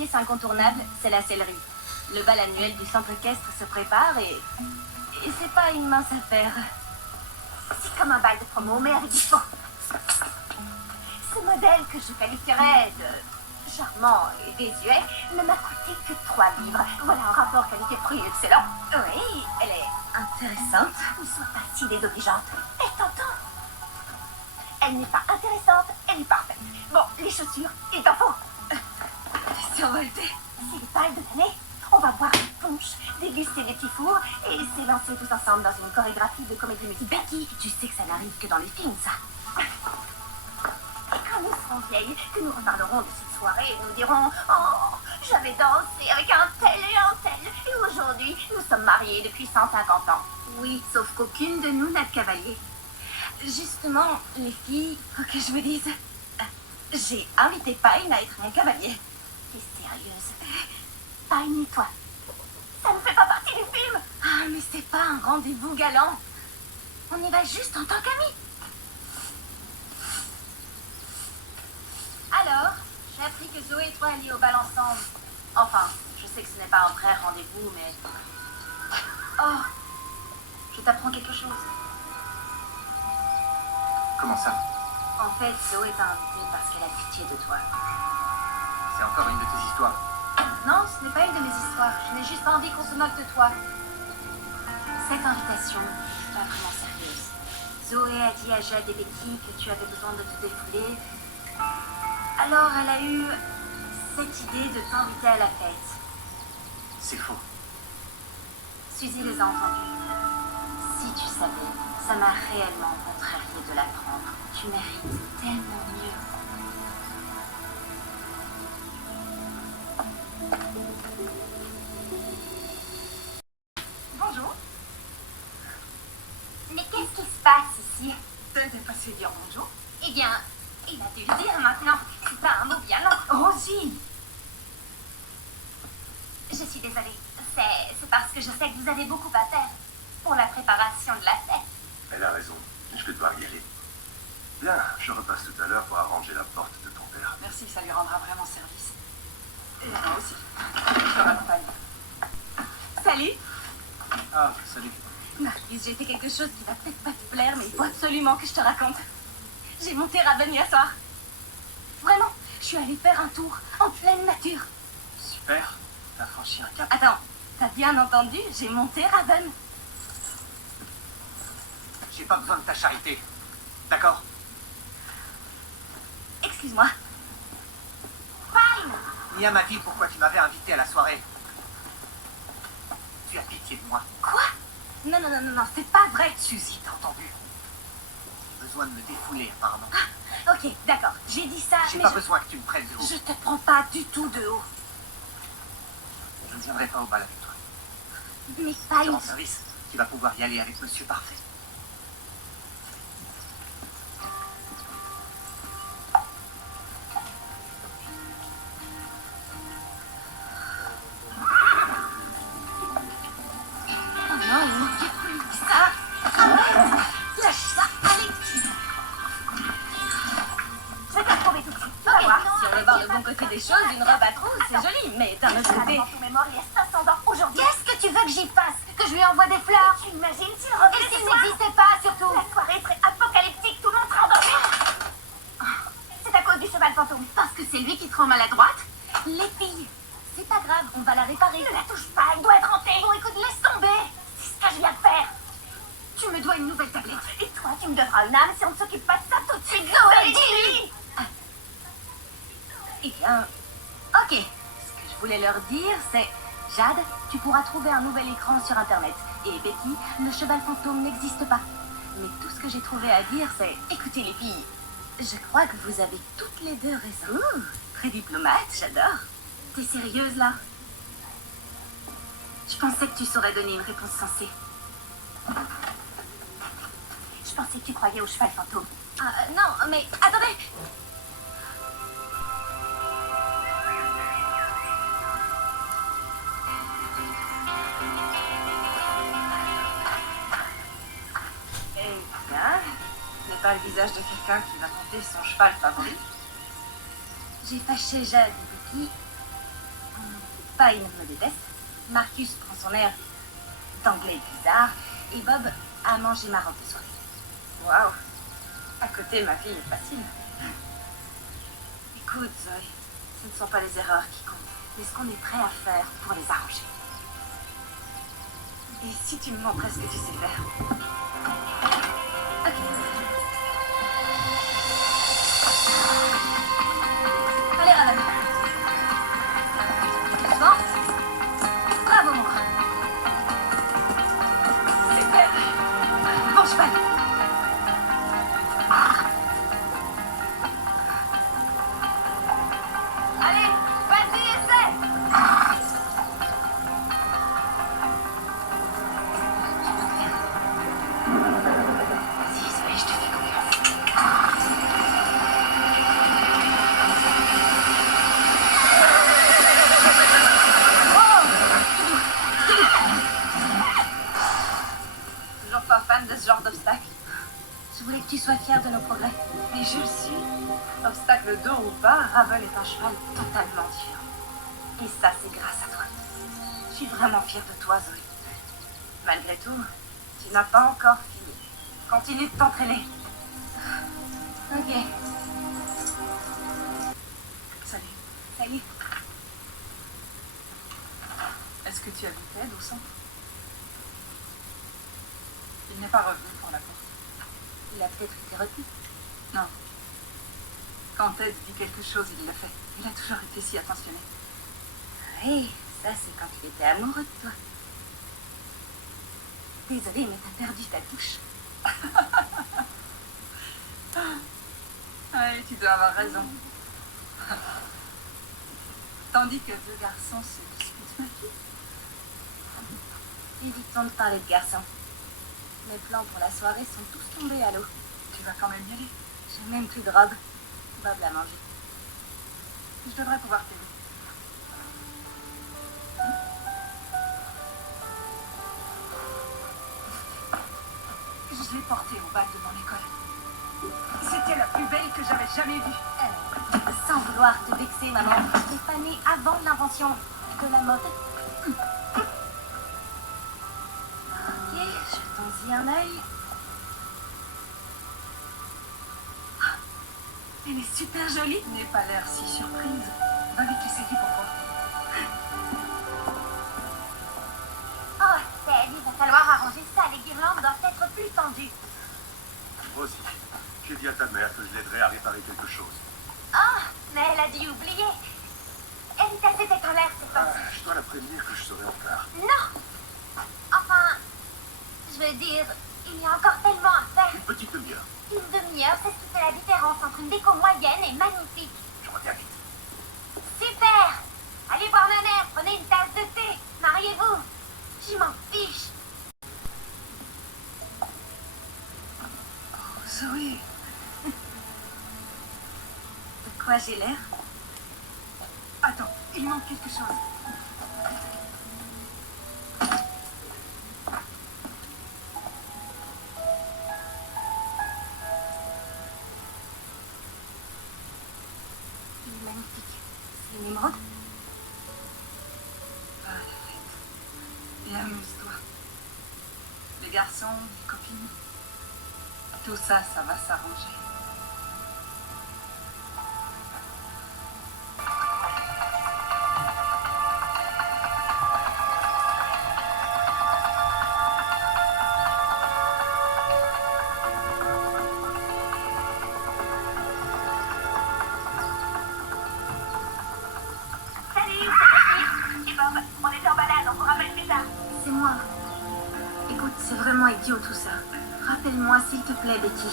pièce incontournable, c'est la sellerie. Le bal annuel du centre équestre se prépare et c'est pas une mince affaire. C'est comme un bal de promo, mais avec du fond. Ce modèle que je qualifierais de charmant et désuet ne m'a coûté que 3 livres. Voilà un rapport qualité-prix excellent. Oui, elle est intéressante. Ne sois pas si désobligeante. Elle t'entend. Elle n'est pas intéressante, elle est parfaite. Bon, les chaussures, il t'en faut. T'es survoltée. C'est le bal de l'année. On va boire des punch, déguster des petits fours et s'élancer tous ensemble dans une chorégraphie de comédie musicale. Becky, tu sais que ça n'arrive que dans les films, ça. Et quand nous serons vieilles, que nous reparlerons de cette soirée, nous dirons « Oh, j'avais dansé avec un tel et un tel, et aujourd'hui, nous sommes mariés depuis 150 ans. » Oui, sauf qu'aucune de nous n'a de cavalier. Justement, les filles, faut que je vous dise, j'ai invité Pine à être mon cavalier. T'es sérieuse? Pine et toi, ça ne fait pas partie du film. Ah, mais c'est pas un rendez-vous galant. On y va juste en tant qu'amis. Alors, j'ai appris que Zoé et toi alliez au bal ensemble. Enfin, je sais que ce n'est pas un vrai rendez-vous, mais... Oh, je t'apprends quelque chose. Comment ça? En fait, Zoé t'a invité parce qu'elle a pitié de toi. C'est encore une de tes histoires. Non, ce n'est pas une de mes histoires. Je n'ai juste pas envie qu'on se moque de toi. Cette invitation n'est pas vraiment sérieuse. Zoé a dit à Jade et Becky que tu avais besoin de te défouler. Alors elle a eu cette idée de t'inviter à la fête. C'est faux. Suzy les a entendus. Si tu savais, ça m'a réellement contrarié de l'apprendre. Tu mérites tellement mieux. Bonjour. Mais qu'est-ce qui se passe ici? T'es passé dire bonjour? Eh bien, il a dû le dire maintenant. C'est pas un mot bien long. Rosie! Je suis désolée. C'est parce que je sais que vous avez beaucoup à faire pour la préparation de la fête. Elle a raison. Je vais devoir y aller. Bien, je repasse tout à l'heure pour arranger la porte de ton père. Merci, ça lui rendra vraiment service. Et moi aussi. Je te raccompagne. Salut. Ah, salut. Marquise, j'ai fait quelque chose qui va peut-être pas te plaire, mais il faut absolument que je te raconte. J'ai monté Raven hier soir. Vraiment, je suis allée faire un tour en pleine nature. Super. T'as franchi un cap. Attends, t'as bien entendu? J'ai monté Raven. J'ai pas besoin de ta charité. D'accord? Excuse-moi. Fine. Ni à ma vie pourquoi tu m'avais invité à la soirée. Tu as pitié de moi. Quoi? Non, non, non, non, non, c'est pas vrai. Suzy, t'as entendu? J'ai besoin de me défouler, apparemment. Ok, d'accord, j'ai dit ça, J'ai mais pas besoin que tu me prennes de haut. je te prends pas du tout de haut. Je ne viendrai pas au bal avec toi. Mais Tu pas rends service. Tu vas pouvoir y aller avec Monsieur Parfait. Oh non, il manquait plus que ça. Arrête. Lâche ça, allez. Je vais te retrouver tout de suite. Tu vas voir. Si on veut voir le bon côté des choses, une robe à trous, c'est joli, mais d'un autre côté... Avant ton mémoire, il y a 500 ans aujourd'hui. Qu'est-ce que tu veux que j'y fasse? Que je lui envoie des fleurs? Tu imagines s'il revenait Et s'il ce soir? n'existait pas, surtout? La soirée serait apocalyptique, tout le monde serait endormi. C'est à cause du cheval fantôme. Parce que c'est lui qui te rend maladroite? Les filles, c'est pas grave, on va la réparer. Ne la touche pas, il doit être hanté. Bon, écoute, laisse tomber. C'est ce que je viens de faire. Tu me dois une nouvelle tablette. Et toi, tu me devras une âme si on ne s'occupe pas de ça tout de suite. Zoé, dis-lui. Eh bien, ok. Ce que je voulais leur dire, c'est... Jade, tu pourras trouver un nouvel écran sur Internet. Et Becky, le cheval fantôme n'existe pas. Mais tout ce que j'ai trouvé à dire, c'est... Écoutez les filles, je crois que vous avez toutes les deux raison. Très diplomate, j'adore. T'es sérieuse, là? Je pensais que tu saurais donner une réponse sensée. Je pensais que tu croyais au cheval fantôme. Non, mais attendez. Eh bien, ce n'est pas le visage de quelqu'un qui va monter son cheval favori. J'ai fâché Jade et Becky, Pine me déteste, Marcus prend son air d'anglais bizarre, et Bob a mangé ma robe de soirée. Waouh. À côté, ma vie est facile. Écoute, Zoé, ce ne sont pas les erreurs qui comptent, mais ce qu'on est prêt à faire pour les arranger. Et si tu me montrais ce que tu sais faire? Ok. Allez, Raven. Bon. Bravo, moi. Super. Bon cheval. Allez, vas-y, essaie. Vas-y, Zoé, je te fais confiance. Toujours pas fan de ce genre d'obstacle. Je voulais que tu sois fière de nos progrès. Et je le suis. Obstacle d'eau ou pas, Raven est un cheval totalement différent. Et ça, c'est grâce à toi. Je suis vraiment fière de toi, Zoé. Malgré tout, tu n'as pas encore fini. Continue de t'entraîner. Ok. Salut. Salut. Est-ce que tu as vu Ted au centre? Il n'est pas revenu pour la course. Il a peut-être été retenu. Non. Quand Ted dit quelque chose, il le fait. Il a toujours été si attentionné. Oui, ça c'est quand il était amoureux de toi. Désolée, mais t'as perdu ta touche. Oui, tu dois avoir raison. Tandis que deux garçons se disputent ma fille. Évitons de parler de garçons. Mes plans pour la soirée sont tous tombés à l'eau. Tu vas quand même y aller. J'ai même plus de robe. Bob l'a mangé. Je devrais pouvoir t'aider. Je l'ai portée au bal devant l'école. C'était la plus belle que j'avais jamais vue. Sans vouloir te vexer, maman, t'es pas née avant l'invention de la mode. Ok, jetons-y un œil. Ah, elle est super jolie. N'aie pas l'air si surprise. Va vite essayer pour voir. Oh, Ted, il va falloir arranger ça. Les guirlandes doivent être plus tendues. Moi aussi. J'ai dit à ta mère que je l'aiderais à réparer quelque chose. Oh, mais elle a dû oublier. Évite assez tête en l'air cette fois-ci. Je dois la prévenir que je serai en retard. Non. Enfin, je veux dire, il y a encore tellement à faire. Une petite demi-heure. Une demi-heure, c'est ce qui fait la différence entre une déco moyenne et magnifique. Je reviens vite. Super. Allez voir ma mère, prenez une tasse de thé. Mariez-vous. Je m'en fiche. Oh, Zoé. De quoi j'ai l'air? Attends, il manque quelque chose. Il est magnifique. C'est une émeraude? Va à la fête. Et amuse-toi. Les garçons, les copines. Tout ça, ça va s'arranger. Salut, c'est Becky. Et Bob, on est en balade, on vous rappelle plus tard. C'est moi. Écoute, c'est vraiment idiot tout ça. Rappelle-moi s'il te plaît, Becky.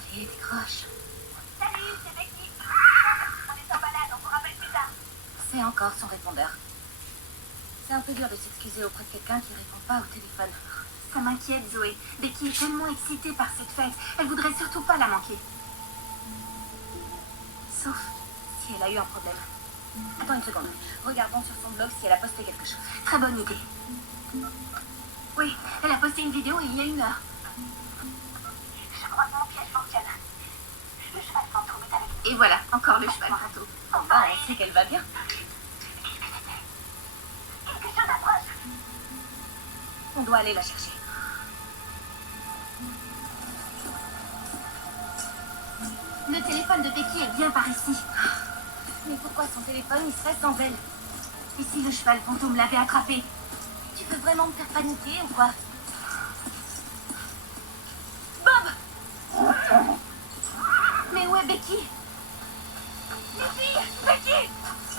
Allez, décroche. Salut, c'est Becky. On est en balade, on vous rappelle plus tard. C'est encore son répondeur. C'est un peu dur de s'excuser auprès de quelqu'un qui répond pas au téléphone. Ça m'inquiète, Zoé. Becky est tellement excitée par cette fête. Elle voudrait surtout pas la manquer. Sauf si elle a eu un problème. Attends une seconde. Regardons sur son blog si elle a posté quelque chose. Très bonne idée. Oui, elle a posté une vidéo il y a 1 heure. Je crois que mon piège fonctionne. Le cheval fantôme est avec... Et voilà, encore le cheval fantôme. Oh bah, on sait qu'elle va bien. Quelque chose approche. On doit aller la chercher. Le téléphone de Becky est bien par ici. Mais pourquoi son téléphone, il serait sans elle? Et si le cheval fantôme l'avait attrapé? Tu veux vraiment me faire paniquer ou quoi? Bob! Mais où est Becky? Becky!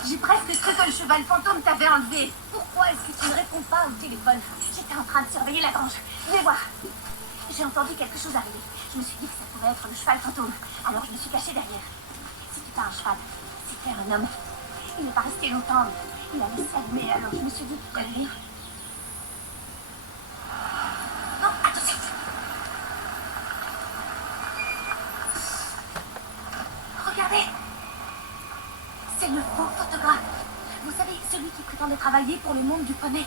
J'ai presque cru que le cheval fantôme t'avait enlevé. Pourquoi est-ce que tu ne réponds pas au téléphone? J'étais en train de surveiller la grange. Venez voir. J'ai entendu quelque chose arriver. Je me suis dit que ça pouvait être le cheval fantôme. Alors je me suis cachée derrière. C'était pas un cheval, c'était un homme. Il n'est pas resté longtemps. Il a laissé allumer, alors je me suis dit de prévenir. Non, attention! Regardez! C'est le faux photographe. Vous savez, celui qui prétendait travailler pour le monde du poney.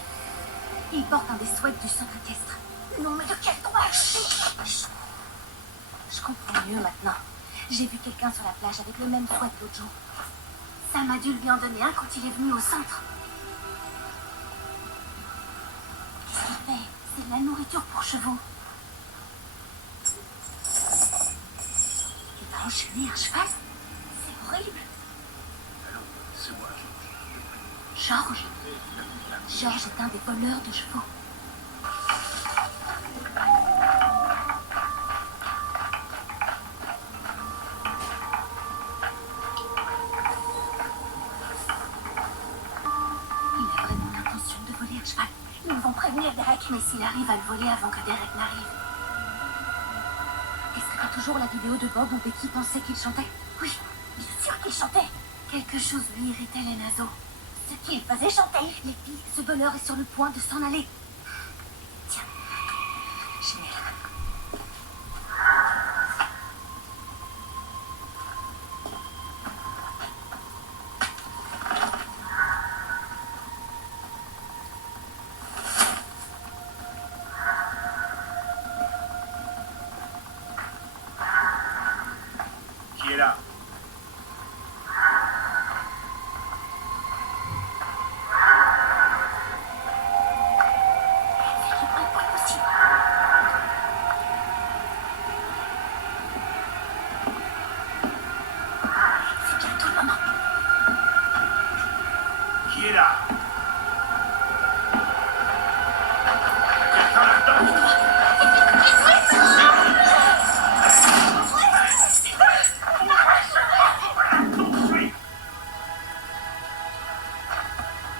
Il porte un des sweats du centre équestre. Non, mais de quel droit? Chut. Je comprends mieux maintenant. J'ai vu quelqu'un sur la plage avec le même sweat l'autre jour. Sam a dû lui en donner un quand il est venu au centre. Qu'est-ce qu'il fait? C'est de la nourriture pour chevaux. Il va enchaîner un cheval? C'est horrible. Allô, c'est moi. Georges? Georges est un des voleurs de chevaux. Il a vraiment l'intention de voler un cheval. Ils vont prévenir Derek, mais s'il arrive à le voler avant que Derek n'arrive. Est-ce que t'as toujours la vidéo de Bob où Becky pensait qu'il chantait? Oui, bien sûr qu'il chantait. Quelque chose lui irritait les naseaux. Ce qu'il faisait chanter. Les filles, ce voleur est sur le point de s'en aller. Tiens, Génial. Qui est là? c'est le moins point possible. C'est bientôt le moment. Qui est là? Quelqu'un là-dedans? Poursuis!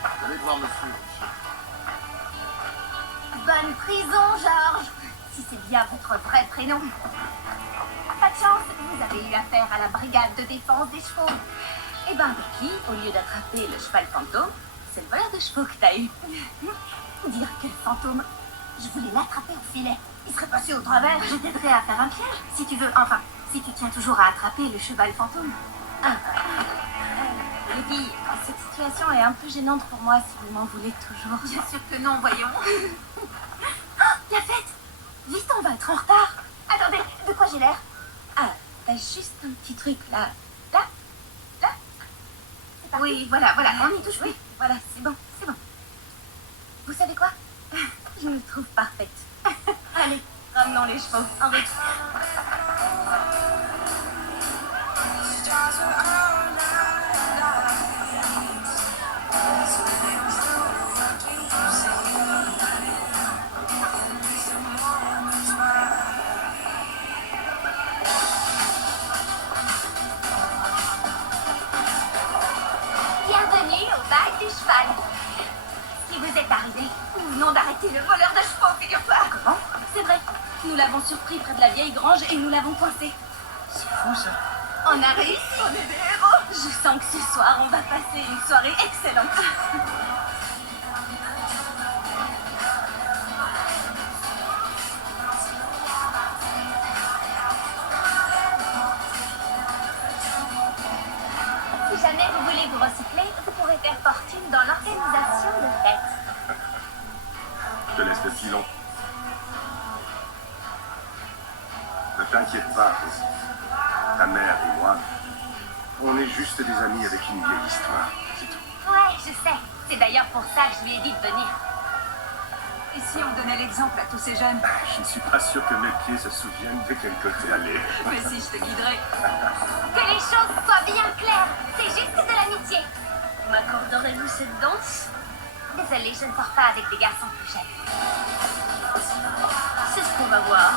Vous allez devoir me suivre, monsieur. Bonne prison, Georges. Si c'est bien votre vrai prénom. Pas de chance, vous avez eu affaire à la brigade de défense des chevaux. Eh ben, Becky, au lieu d'attraper le cheval fantôme, c'est le voleur de chevaux que t'as eu. Dire que le fantôme, je voulais l'attraper au filet. Il serait passé au travers. Je t'aiderai à faire un piège, si tu veux. Enfin, si tu tiens toujours à attraper le cheval fantôme. Les filles, cette situation est un peu gênante pour moi si vous m'en voulez toujours. Bien sûr que non, voyons. Ah, la fête! Vite, on va être en retard. Attendez, de quoi j'ai l'air? Ah, t'as juste un petit truc là. Oui, voilà, on y touche plus. Oui, voilà, c'est bon. Vous savez quoi? Je me trouve parfaite. Allez, ramenons les chevaux. En route. Bienvenue au bal du cheval. Si vous êtes arrivé, nous venons d'arrêter le voleur de chevaux, figure-toi. Comment? C'est vrai. Nous l'avons surpris près de la vieille grange et nous l'avons coincé. C'est fou ça. On a réussi, on est des héros. Je sens que ce soir, on va passer une soirée excellente. Si jamais vous voulez vous recycler, Filons. Ne t'inquiète pas, Rosie. Ta mère et moi, on est juste des amis avec une vieille histoire. C'est tout. Ouais, je sais. C'est d'ailleurs pour ça que je lui ai dit de venir. Et si on donnait l'exemple à tous ces jeunes? Je ne suis pas sûr que mes pieds se souviennent de quel côté aller. Mais si, je te guiderai. Que les choses soient bien claires. C'est juste de l'amitié. M'accorderez-vous cette danse? Désolée, je ne sors pas avec des garçons plus jeunes. C'est ce qu'on va voir.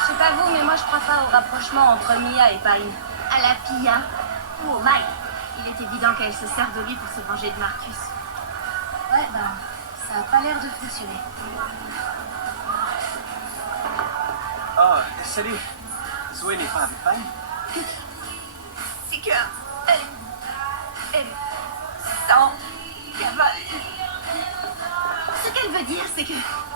Je sais pas vous, mais moi je crois pas au rapprochement entre Mia et Pine. À la Pia ou au Mike. Il est évident qu'elle se sert de lui pour se venger de Marcus. Ouais, ben, ça a pas l'air de fonctionner. Oh, salut. Zoé n'est pas avec Pine? C'est que... Elle sent cavalier. Ce qu'elle veut dire, c'est que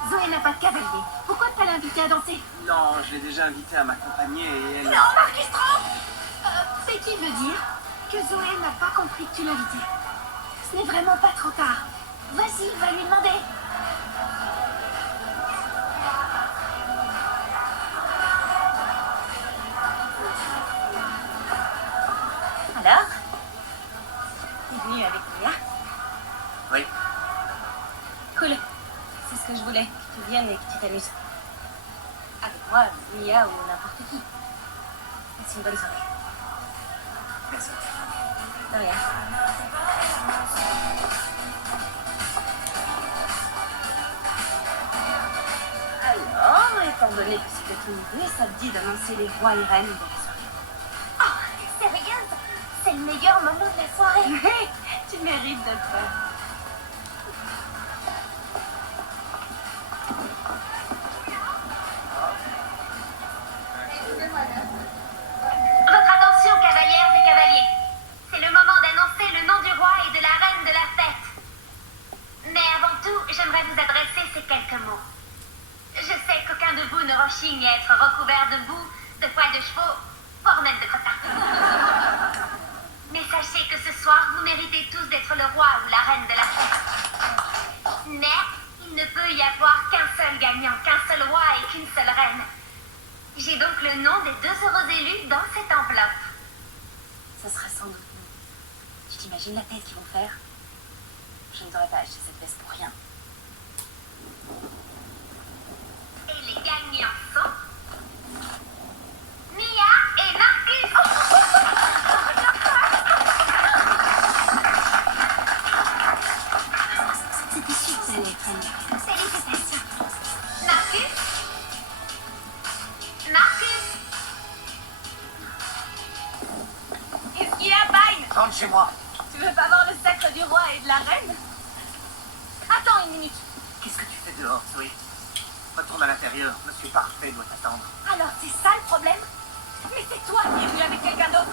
Zoé n'a pas de cavalier. Pourquoi pas l'inviter à danser? Non, je l'ai déjà invitée à m'accompagner et elle... Non, Marcus, trompe! Becky veut dire que Zoé n'a pas compris que tu l'invitais. Ce n'est vraiment pas trop tard. Vas-y, va lui demander. Alors? T'es venue avec Mia? Oui. Cool. C'est ce que je voulais, que tu viennes et que tu t'amuses. Avec moi, Mia ou n'importe qui. Passe une bonne soirée. Merci. De rien. Alors, étant donné que c'était une idée, ça te dit d'annoncer les rois et reines de la soirée. Oh, sérieuse? C'est le meilleur moment de la soirée. Tu mérites de le faire. Votre attention, cavalières et cavaliers. C'est le moment d'annoncer le nom du roi et de la reine de la fête. Mais avant tout, j'aimerais vous adresser ces quelques mots. Je sais qu'aucun de vous ne rechigne à être recouvert de boue, de poils de chevaux, voire même de crottin. Mais sachez que ce soir, vous méritez tous d'être le roi ou la reine de la fête. Mais il ne peut y avoir qu'un seul gagnant, qu'un seul roi et qu'une seule reine. J'ai donc le nom des 2 heureux élus dans cette enveloppe. Ça sera sans doute nous. Tu t'imagines la tête qu'ils vont faire? Je ne t'aurais pas acheté cette veste pour rien. Et les gagnants sont... Mia et Marcus. C'était sûr que ça allait être un... Félicitations. Marcus. Marcus. Qu'est-ce qu'il y a, Pine? Rentre chez moi. Tu veux pas voir le sacre du roi et de la reine? Attends une minute. Qu'est-ce que tu fais dehors, Zoé? Retourne à l'intérieur. Monsieur Parfait doit t'attendre. Alors c'est ça le problème? Mais c'est toi qui es venu avec quelqu'un d'autre.